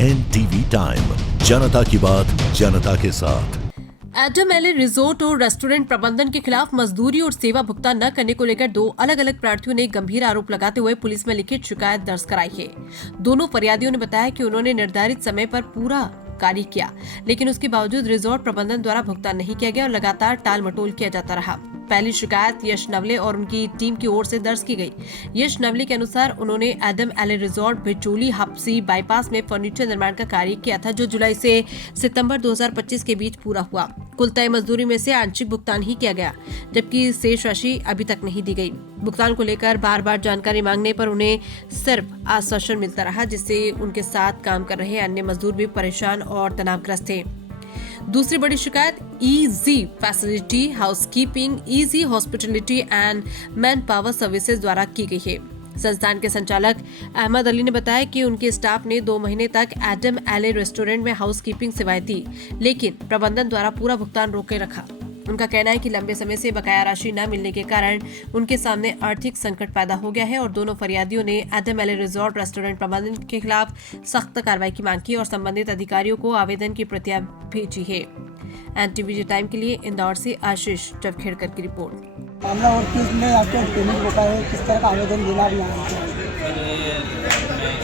NTV time, जनता की बात जनता के साथ। एडम एले रिजोर्ट और रेस्टोरेंट प्रबंधन के खिलाफ मजदूरी और सेवा भुगतान न करने को लेकर दो अलग अलग प्रार्थियों ने गंभीर आरोप लगाते हुए पुलिस में लिखित शिकायत दर्ज कराई है। दोनों फरियादियों ने बताया कि उन्होंने निर्धारित समय पर पूरा कार्य किया, लेकिन उसके बावजूद रिजॉर्ट प्रबंधन द्वारा भुगतान नहीं किया गया और लगातार टाल मटोल किया जाता रहा। पहली शिकायत यश नवले और उनकी टीम की ओर से दर्ज की गई। यश नवले के अनुसार उन्होंने एडम एले रिजॉर्ट भिचोली हप्सी बाईपास में फर्नीचर निर्माण का कार्य किया था, जो जुलाई से सितंबर 2025 के बीच पूरा हुआ। कुल तय मजदूरी में से आंशिक भुगतान ही किया गया, जबकि शेष राशि अभी तक नहीं दी गई। भुगतान को लेकर बार बार जानकारी मांगने पर उन्हें सिर्फ आश्वासन मिलता रहा, जिससे उनके साथ काम कर रहे अन्य मजदूर भी परेशान और तनावग्रस्त थे। दूसरी बड़ी शिकायत easy facility housekeeping, easy hospitality and man power services द्वारा की गई है। संस्थान के संचालक अहमद अली ने बताया कि उनके स्टाफ ने 2 महीने तक एडम एले रेस्टोरेंट में हाउसकीपिंग सेवाएं दी, लेकिन प्रबंधन द्वारा पूरा भुगतान रोके रखा। उनका कहना है कि लंबे समय से बकाया राशि न मिलने के कारण उनके सामने आर्थिक संकट पैदा हो गया है और दोनों फरियादियों ने एडम एले रिजॉर्ट रेस्टोरेंट प्रबंधन के खिलाफ सख्त कार्रवाई की मांग की और संबंधित अधिकारियों को आवेदन की प्रतियां भेजी है। NTV टाइम के लिए इंदौर से आशीष चवखेड़कर की रिपोर्ट। मामला और किस में आपको पेमेंट रोका है, किस तरह का आवेदन देना भी यहाँ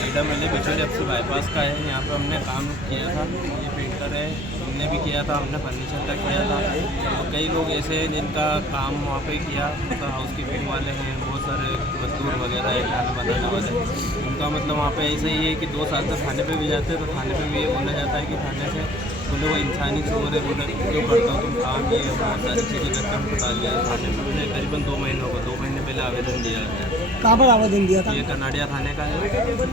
एडम एले भिचोली हप्सी बाईपास का है। यहाँ पे हमने काम किया था, ये पेंटर है, हमने भी किया था, हमने फर्नीचर का किया था। तो कई लोग ऐसे हैं जिनका काम वहाँ पे किया, मतलब हाउसकीपिंग वाले हैं, बहुत सारे मजदूर वगैरह है, खाना बनाने वाले। उनका मतलब वहाँ पे ऐसा ही है कि 2 साल तक थाने पे भी जाते हैं, तो थाने पे भी ये बोला जाता है कि थाने से बोले वो इंसानी चोर है, बोले क्यों करता हूँ तुम काम, ये बहुत सारी चीज़ें करके हमको डाल दिया थाने में। हमने करीबन 2 महीनों को 2 महीने पहले आवेदन दिया है। कहाँ पर आवेदन दिया था? ये कनाडिया थाने का है। तो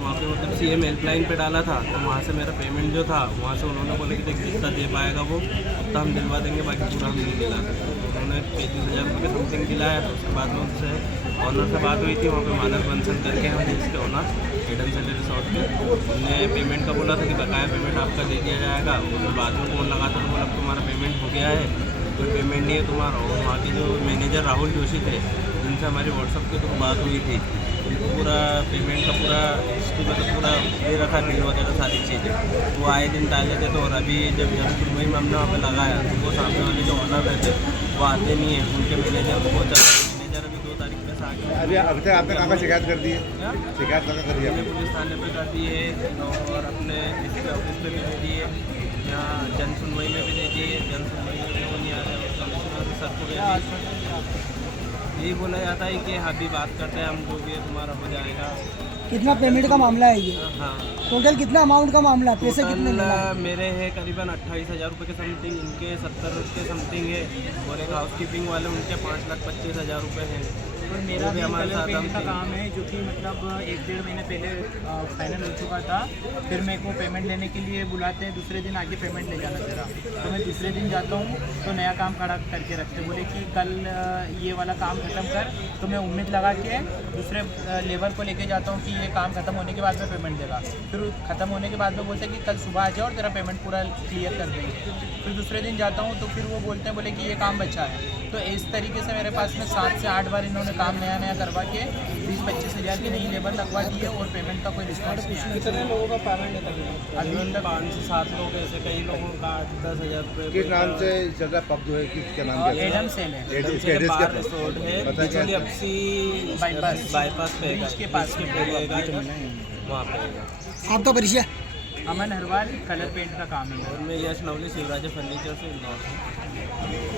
वहाँ पे मतलब CM हेल्पलाइन पे डाला था, तो वहाँ से मेरा पेमेंट जो था वहाँ से उन्होंने बोला कि देख जितना दे पाएगा वो उतना हम दिलवा देंगे, बाकी पूरा हम नहीं दिला सकते। उन्होंने 35,000 रुपये समथिंग दिलाया। तो उसके बाद में उनसे ऑनर से बात हुई थी, वहाँ पे मानव बंसन करके हम जिसके ऑनर एडम एले रिसोर्ट के, उनने पेमेंट का बोला था कि बकाया पेमेंट आपका दे दिया जाएगा। उसके बाद में फ़ोन लगा था तो बोला तुम्हारा पेमेंट हो गया है, कोई पेमेंट नहीं है तुम्हारा। और वहाँ के जो मैनेजर राहुल जोशी थे, जिनसे हमारी व्हाट्सअप के थ्रू बात हुई थी, उनको पूरा पेमेंट का पूरा हिस्ट्री मतलब पूरा दे रखा, बिल वगैरह सारी चीज़ें। वो आए दिन डाले थे। तो और अभी जब मुंबई में हमने वहाँ पे लगाया तो वो सामने वाले जो ऑनर रहते वो आते नहीं है, उनके मैनेजर को बहुत मैनेजर अभी 2 तारीख में आ गया। अभी अब तक आपने कहाँ शिकायत कर दी है? शिकायत कहाँ कर दी है? हमने पुलिस थाने पे कर दी है और अपने इसके ऑफिस पे भी दे दी है, यहाँ जन सुनवाई में भी दे दी है। जन सुनवाई में भी वो नहीं आ रहे और कमिश्नर सर को भी यही बोला जाता है कि अभी बात करते हैं हम, जो भी है तुम्हारा हो जाएगा। कितना पेमेंट का मामला है ये? हाँ, टोटल कितना अमाउंट का मामला है? पैसे कितने मिला? मेरे है करीबन 28,000 रुपये के समथिंग, इनके 70 के समथिंग है, और एक हाउसकीपिंग वाले उनके 5,25,000 रुपये हैं। और मेरा भी हमारे कलर साथ पेंट का हम काम है, जो कि मतलब 1-1.5 महीने पहले फाइनल हो चुका था। फिर मेरे को पेमेंट लेने के लिए बुलाते हैं, दूसरे दिन आगे पेमेंट ले जाना तेरा। तो मैं दूसरे दिन जाता हूँ तो नया काम खड़ा करके रखते, बोले कि कल ये वाला काम ख़त्म कर। तो मैं उम्मीद लगा के दूसरे लेबर को लेके जाता हूँ कि ये काम ख़त्म होने के बाद में पेमेंट देगा। फिर ख़त्म होने के बाद में बोलते हैं कि कल सुबह आ जाओ और तेरा पेमेंट पूरा क्लियर कर देंगे। फिर दूसरे दिन जाता हूँ तो फिर वो बोलते हैं, बोले कि ये काम बचा है। तो इस तरीके से मेरे पास में 7 से 8 बार इन्होंने काम नया करवा के 20-25 हज़ार की नई लेबर लगवा दी है और पेमेंट का कोई रिस्पॉन्स नहीं है। कितने लोगों का पेमेंट है अभी तक? 5 से 7 लोग ऐसे, कई लोगों का 8-10 हज़ार रुपये। किस नाम से चल रहा पब जो है, क्या नाम है? एडम सेल है, बार रिसोर्ट है, भिचोली हप्सी बाईपास पे के पास के वहाँ पे। आपका परिचय? अमन हरवाल, कलर पेंट का काम है। और मैं यश नवले शिवराज फर्नीचर से इंदौर से।